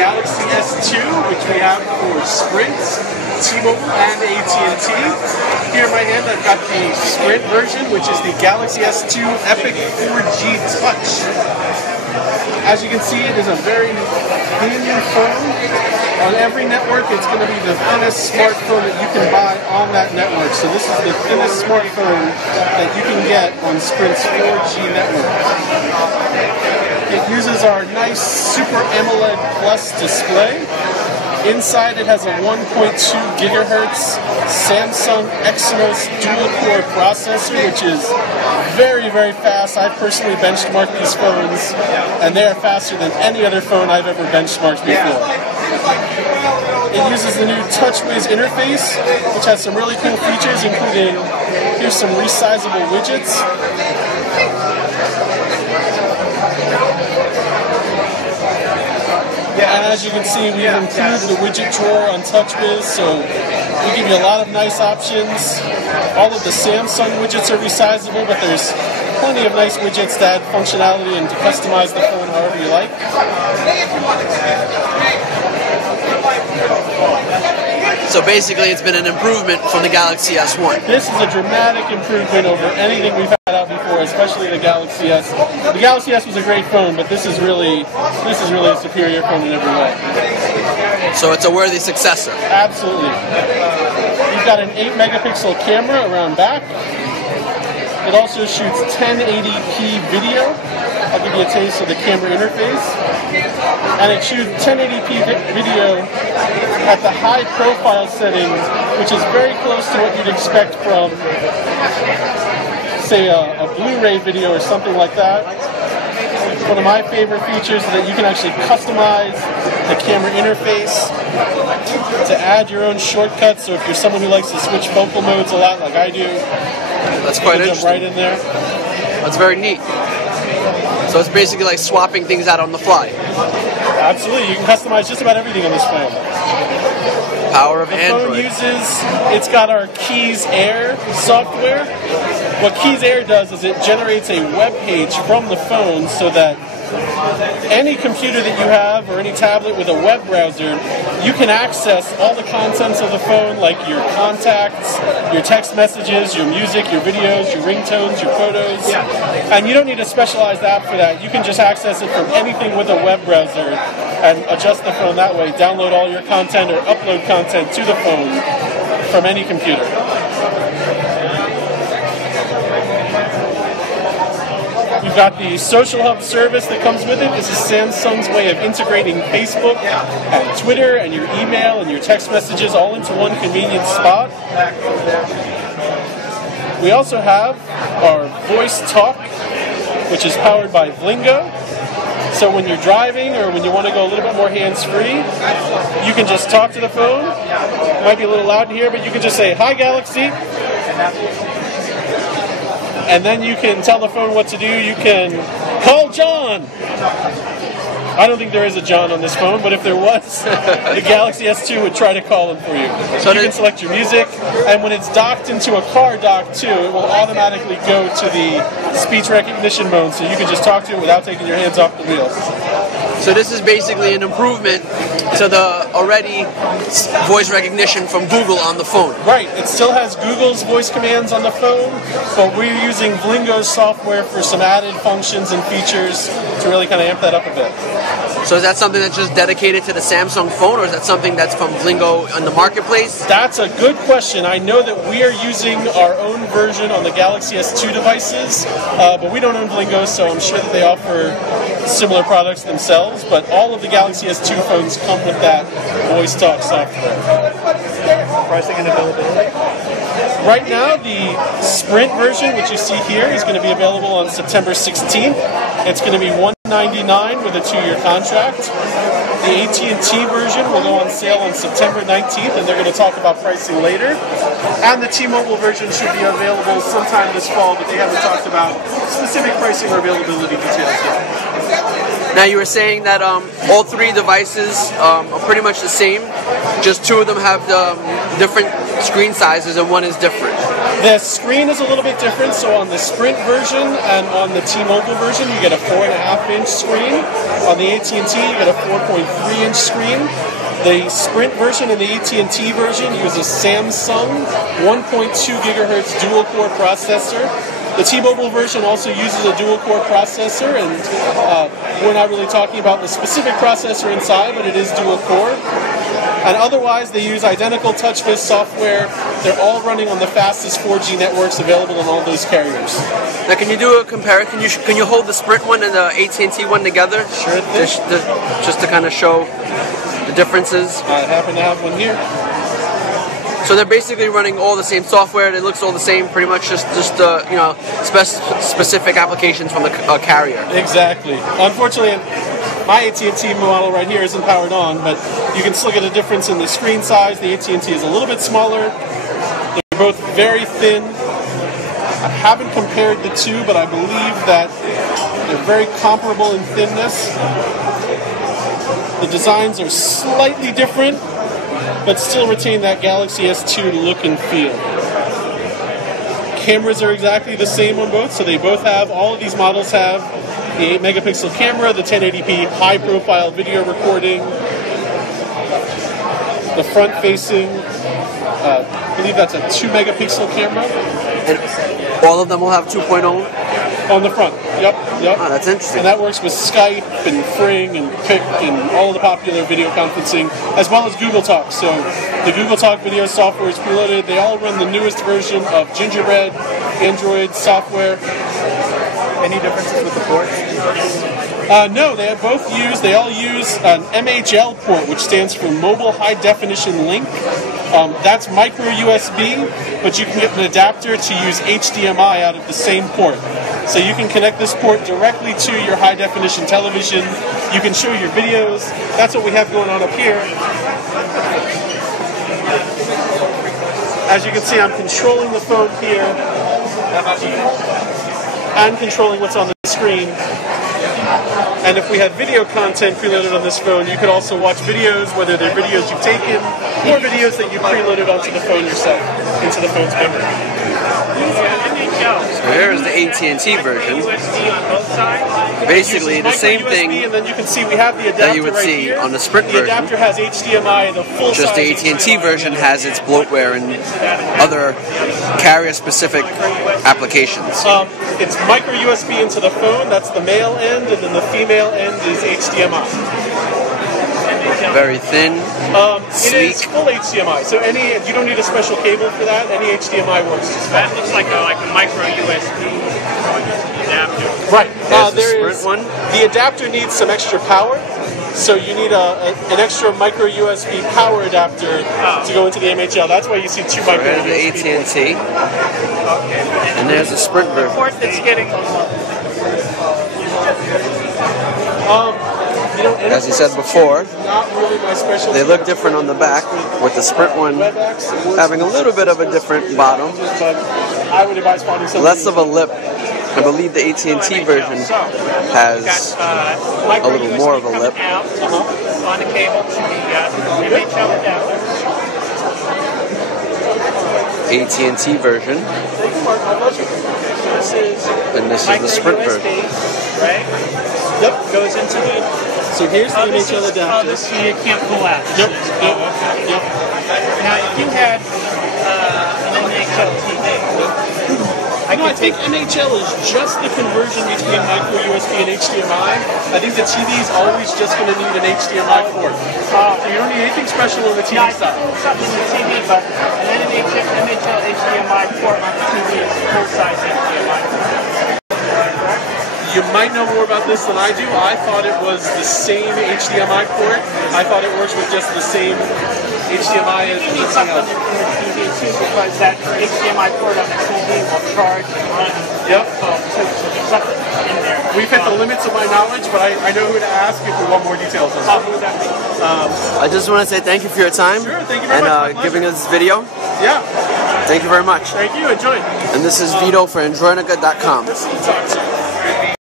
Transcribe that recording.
Galaxy S2, which we have for Sprint, T-Mobile, and AT&T. Here in my hand, I've got the Sprint version, which is the Galaxy S2 Epic 4G Touch. As you can see, it is a very thin phone. On every network, it's going to be the thinnest smartphone that you can buy on that network. So this is the thinnest smartphone that you can get on Sprint's 4G network. It uses our nice Super AMOLED Plus display. Inside it has a 1.2 gigahertz Samsung Exynos dual-core processor, which is very, very fast. I've personally benchmarked these phones, and they are faster than any other phone I've ever benchmarked before. It uses the new TouchWiz interface, which has some really cool features, including here's some resizable widgets. And as you can see, we've improved the widget drawer on TouchWiz, so we give you a lot of nice options. All of the Samsung widgets are resizable, but there's plenty of nice widgets to add functionality and to customize the phone however you like. So basically, it's been an improvement from the Galaxy S1. This is a dramatic improvement over anything we've had out before, especially the Galaxy S. The Galaxy S was a great phone, but this is really a superior phone in every way. So it's a worthy successor. Absolutely. You've got an 8-megapixel camera around back. It also shoots 1080p video. I'll give you a taste of the camera interface. And it shoots 1080p video at the high profile setting, which is very close to what you'd expect from, say, a Blu-ray video or something like that. One of my favorite features is that you can actually customize the camera interface to add your own shortcuts. So if you're someone who likes to switch focal modes a lot like I do, that's quite interesting. Jump right in there. That's very neat. So it's basically like swapping things out on the fly. Absolutely, you can customize just about everything on this phone. Power of The Android. phone it's got our Keys Air software. What Keys Air does is it generates a web page from the phone so that any computer that you have or any tablet with a web browser, you can access all the contents of the phone, like your contacts, your text messages, your music, your videos, your ringtones, your photos. And you don't need a specialized app for that. You can just access it from anything with a web browser and adjust the phone that way. Download all your content or upload content to the phone from any computer. We've got the Social Hub service that comes with it. This is Samsung's way of integrating Facebook and Twitter and your email and your text messages all into one convenient spot. We also have our Voice Talk, which is powered by Vlingo. So when you're driving or when you want to go a little bit more hands-free, you can just talk to the phone. It might be a little loud in here, but you can just say, "Hi, Galaxy." And then you can tell the phone what to do. You can call John. I don't think there is a John on this phone, but if there was, the Galaxy S2 would try to call him for you. So you can select your music, and when it's docked into a car dock too, it will automatically go to the speech recognition mode, so you can just talk to it without taking your hands off the wheel. So this is basically an improvement to the already voice recognition from Google on the phone. Right. It still has Google's voice commands on the phone, but we're using Vlingo's software for some added functions and features to really kind of amp that up a bit. So is that something that's just dedicated to the Samsung phone, or is that something that's from Vlingo in the marketplace? That's a good question. I know that we are using our own version on the Galaxy S2 devices, but we don't own Vlingo, so I'm sure that they offer similar products themselves, but all of the Galaxy S2 phones come with that Voice Talk software. Pricing and availability? Right now, the Sprint version, which you see here, is going to be available on September 16th. It's going to be $199 with a 2-year contract. The AT&T version will go on sale on September 19th, and they're going to talk about pricing later. And the T-Mobile version should be available sometime this fall, but they haven't talked about specific pricing or availability details yet. Now you were saying that all three devices are pretty much the same, just two of them have different screen sizes and one is different. The screen is a little bit different. So on the Sprint version and on the T-Mobile version, you get a 4.5-inch screen. On the AT&T, you get a 4.3-inch screen. The Sprint version and the AT&T version use a Samsung 1.2 gigahertz dual-core processor. The T-Mobile version also uses a dual-core processor, and we're not really talking about the specific processor inside, but it is dual-core. And otherwise, they use identical TouchWiz software. They're all running on the fastest 4G networks available on all those carriers. Now, can you do a comparison? Can you hold the Sprint one and the AT&T one together? Sure thing. Just to kind of show the differences. I happen to have one here. So they're basically running all the same software. It looks all the same, pretty much just specific applications from the carrier. Exactly. Unfortunately, my AT&T model right here isn't powered on, but you can still get a difference in the screen size. The AT&T is a little bit smaller. They're both very thin. I haven't compared the two, but I believe that they're very comparable in thinness. The designs are slightly different, but still retain that Galaxy S2 look and feel. Cameras are exactly the same on both, so they both have, all of these models have the 8 megapixel camera, the 1080p high profile video recording, the front facing, I believe that's a 2 megapixel camera. And all of them will have 2.0? On the front, yep. Oh, that's interesting. And that works with Skype and Fring and Pic and all of the popular video conferencing, as well as Google Talk. So the Google Talk video software is preloaded. They all run the newest version of Gingerbread Android software. Any differences with the ports? No, they all use an MHL port, which stands for Mobile High Definition Link. That's micro USB, but you can get an adapter to use HDMI out of the same port. So you can connect this port directly to your high definition television. You can show your videos. That's what we have going on up here. As you can see, I'm controlling the phone here and controlling what's on the screen. And if we had video content preloaded on this phone, you could also watch videos, whether they're videos you've taken or videos that you preloaded onto the phone yourself, into the phone's memory. So here's the AT&T version. Basically the same thing and then you can see we have the adapter that you would right see here. on the Sprint The version. adapter has HDMI, the full Just the AT&T version has its bloatware and other carrier-specific applications. It's micro USB into the phone, that's the male end, and then the female end is HDMI. Very thin, It sleek. is full HDMI, so you don't need a special cable for that. Any HDMI works just fine. That looks like a micro USB adapter. Right. There's the There Sprint is one. The adapter needs some extra power, so you need an extra micro USB power adapter to go into the MHL. That's why you see two micro There's the USB ports. AT&T, and there's the Sprint The version. port that's getting As you said before, Not really my specialty. they look different on the back, with the Sprint one WebEx works having a little bit of a different bottom, but I would advise finding something less of a lip. I believe the AT&T version has micro a little USB more of a coming lip. out on the cable to the MHL adapter. AT&T version, and this is the Micro Sprint USB, version. right? Yep. Goes into the. So here's the MHL adapter. This you can't pull out. Yep. Now, if you had an MHL TV, I think MHL is just the conversion between micro USB and HDMI. I think the TV is always just going to need an HDMI port. So you don't need anything special on the TV no, side. something in the TV, but an MHL HDMI port on the TV is full-size HDMI. You might know more about this than I do. I thought it was the same HDMI port. I thought it works with just the same HDMI as You need anything something else. in the TV too, because that HDMI port on the TV will charge and run. Yep. So there's something in there. We've hit the limits of my knowledge, but I know who to ask if we want more details on that. Who would that be? I just want to say thank you for your time Sure, thank you very and much. My giving pleasure. us this video. Yeah, Thank you very much. thank you. Enjoy. And this is Vito for Androinica.com. Talk to